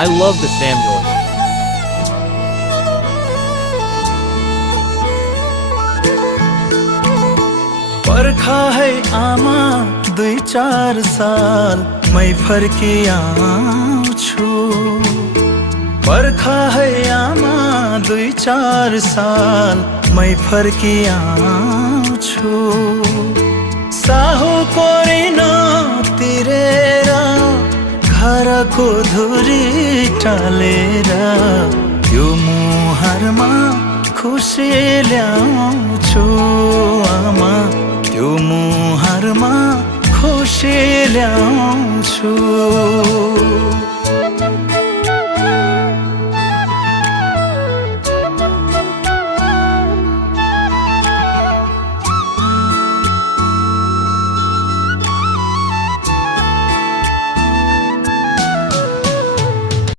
I love the Samuel. पर्खा है आमा 2-4 साल मै फर्की आउँछु। पर्खा है आमा 2-4 साल मै फर्की आउँछु। साहुको ऋण तिरेर घरको धुरी टालेर यो मुहारमा खुसी ल्याउँछु आमा, त्यो मुहारमा खुसी ल्याउँछु।